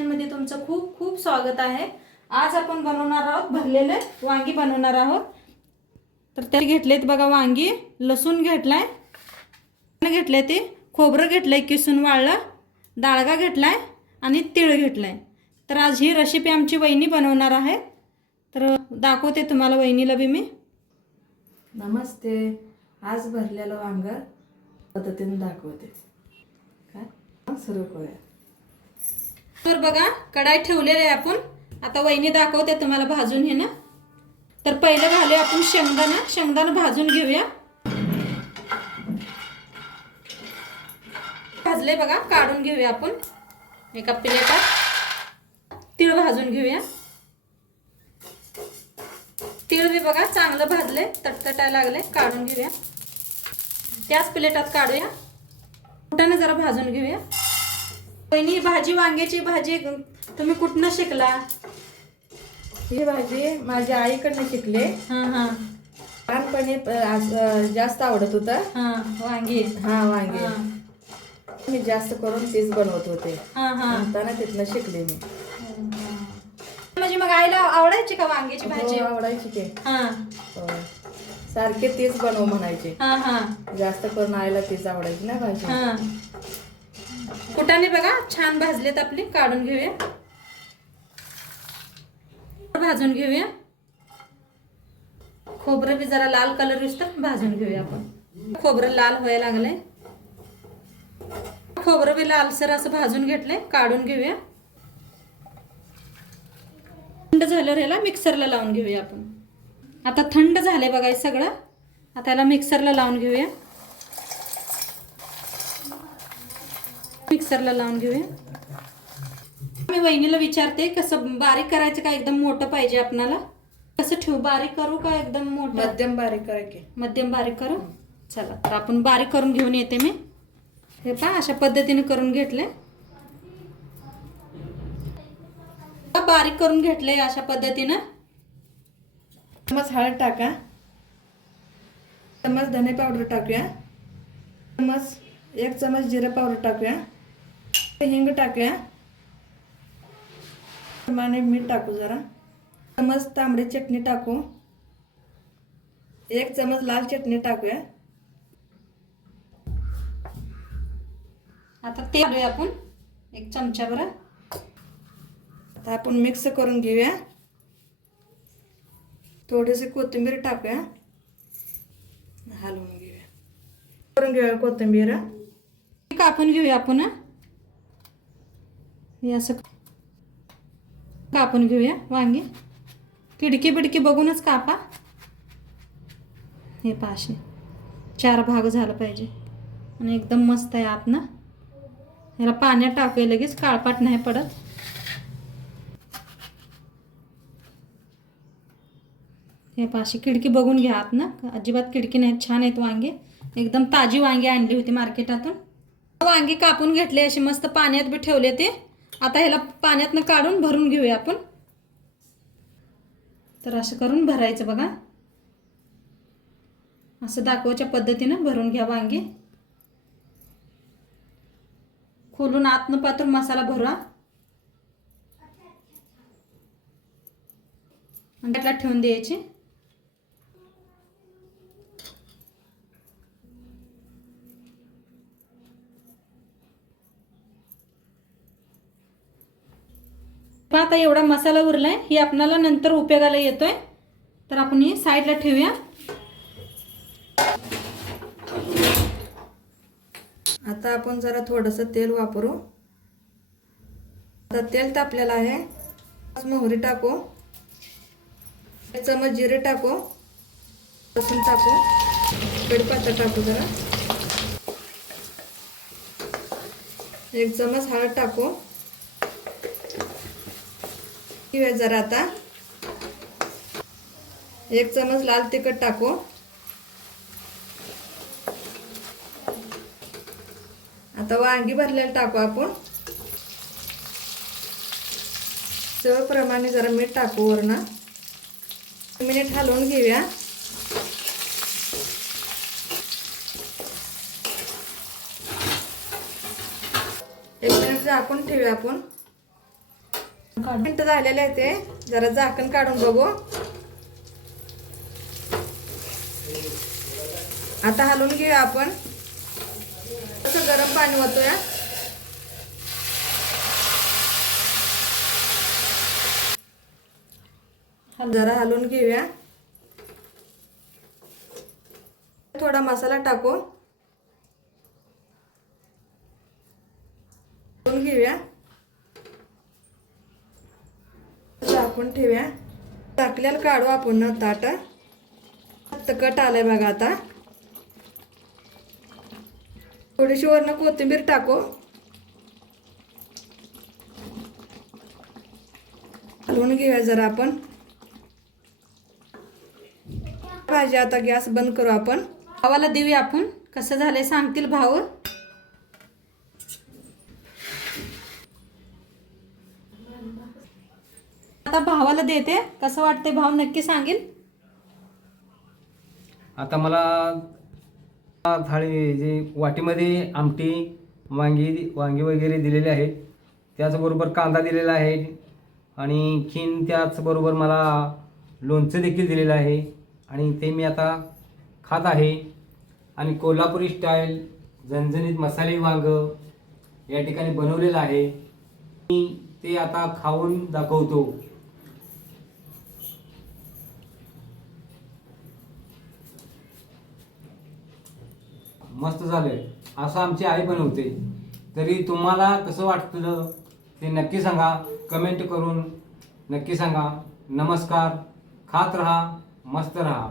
किचनमध्ये तुमचं खूप खूप स्वागत आहे। आज आपण बनवणार आहोत भरलेले वांगी बनवणार आहोत। तर ते घेतलेत बघा वांगी, लसूण घेतलाय, घेतले ते खोबरं घेतलंय किसून वाळलं, डाळगा घेतलाय आणि तीळ घेतलाय। तर आज ही रेसिपी आमची वहिनी बनवणार आहे। तर दाखवते तुम्हाला वहिनीला बी मी। नमस्ते। आज भरलेलं वांग पद्धतीने दाखवते। काय सुरू करूया। तर बघा कढाई ठेवलेली आहे आपण। आता वहिनी दाखवते तुम्हाला भाजून हे ना। तर पहिले घालूया आपण शेंगदाणा भाजून घेऊया। भाजले बघा, काढून घेऊया आपण एका प्लेटात। तीळ भाजून घेऊया। तीळ बी बघा चांगलं भाजले, तटतटायला लागले, काढून घेऊया। त्याच प्लेटात काढूया। कुठनं जरा भाजून घेऊया। वहिनी भाजी, वांग्याची भाजी तुम्ही कुठनं शिकला? ही भाजी माझ्या आईकडनं शिकले। लहानपणी जास्त आवडत होतं वांगी। वांगी मी जास्त करून तीच बनवत होते। म्हणताना तिथनं शिकले मी। म्हणजे मग आईला आवडायची का वांग्याची भाजी? आवडायची की सारखे तीच बनव म्हणायचे। जास्त करून आईला तीच आवडायची ना भाजी। कुटाने बघा छान भाजलेत आपले, काढून घेऊया। भाजून घेऊया। खोबरं बी जरा लाल कलर दिसतं, भाजून घेऊया आपण। खोबरं लाल व्हायला लागलंय। खोबरं बी लालसर असं भाजून घेतलंय, काढून घेऊया। थंड झाल्यावर ह्याला मिक्सरला लावून घेऊया आपण। आता थंड झाले बघा हे सगळं। आता याला मिक्सरला लावून घेऊया। मिक्सरला लावून घेऊया। मी वहिनीला विचारते कसं बारीक करायचं का एकदम मोठं पाहिजे आपणाला? कसं ठेवू, बारीक करू का एकदम मोठं? मध्यम बारीक करा की। मध्यम बारीक करू। चला तर आपण बारीक करून घेऊन येते मी। हे पहा अशा पद्धतीने करून घेतले, बारीक करून घेतले अशा पद्धतीने। चमच हळद टाका, चमच धने पावडर टाकूया, एक चमच जिरे पावडर टाकूया, हिंग टाकूया, प्रमाणे मीठ टाकू, जरा चमच तांबडी चटणी टाकू, एक चमच लाल चटणी टाकूया। आता ते घालूया आपण एक चमचाभर। आता आपण मिक्स करून घेऊया। थोडीशी कोथिंबीर टाकूया, हलवून घेऊया, करून घेऊया कोथिंबीर। कापून घेऊया आपण। हे असं कापून घेऊया वांगी। खिडकी बिडकी बघूनच कापा। हे पाशे 4 भाग झाला पाहिजे आणि एकदम मस्त आहे आत ना। ह्याला पाण्यात टाकूया, लगेच काळपाट नाही पडत। हे पाशी खिडकी बघून घ्या आत ना, अजिबात खिडकी नाही, छान आहेत वांगे। एकदम ताजी वांगी आणली होती मार्केटातून। वांगी कापून घेतले, अशी मस्त पाण्यात बी ठेवले ते। आता ह्याला पाण्यातनं काढून भरून घेऊया आपण। तर असं करून भरायचं बघा, असं दाखवायच्या पद्धतीनं भरून घ्या वांगी। खोलून आतनं पातून मसाला भरा आणि त्याला ठेवून द्यायची। आता एवढा मसाला उरलाय, ही आपल्याला नंतर उपयोगाला येतोय। तर आपण ही साईडला ठेवूया। आता आपण जरा थोडंसं तेल वापरू। आता तेल तापलेलं आहे, मोहरी टाकू, एक चमच जिरे टाकू, लसूण टाकू, कढीपत्ता टाकू, जरा एक चमच हळद टाकू घेऊया जरा। आता एक चमच लाल तिखट टाकू, आता वांगी भरलेलं टाकू आपण। चवीप्रमाणे जरा मीठ टाकू वरनं। 1 मिनिट हलवून घेऊया। एक मिनिट झाकून ठेवूया आपण। मिनिटं झालेले आहे ते. जरा झाकण काढून बघू. आता हलवून घेऊया आपण. असं गरम पाणी ओतूया. जरा हलवून घेऊया. थोडा मसाला टाकू. हलवून घेऊया. झाकून ठेवूया. टाकल्याला काढू आपण ताट. कट आलंय बघा आता. थोडीशी वरनं कोथिंबीर टाकू. हलवून घेऊया जरा आपण. भाजी आता गॅस बंद करू आपण. भावाला देऊया आपण. कसं झालंय सांगतील भाऊ. आता भावाला देते. कसं वाटतंय भाव नक्की सांगेल. आता मला थाळी जे वाटीमध्ये आमटी वांगी वगैरे दिलेले आहेत. त्याचबरोबर कांदा दिलेला आहे आणि खीन त्याचबरोबर मला लोणचं देखील दिलेलं आहे आणि ते मी आता खात आहे. आणि कोल्हापुरी स्टाईल झणझणीत मसाले वांग या ठिकाणी बनवलेलं आहे. मी ते आता खाऊन दाखवतो. मस्त झालंय. असं आमची आई बनवते. तरी तुम्हाला कसं वाटलं ते नक्की सांगा. कमेंट करून नक्की सांगा. नमस्कार. खात रहा, मस्त रहा.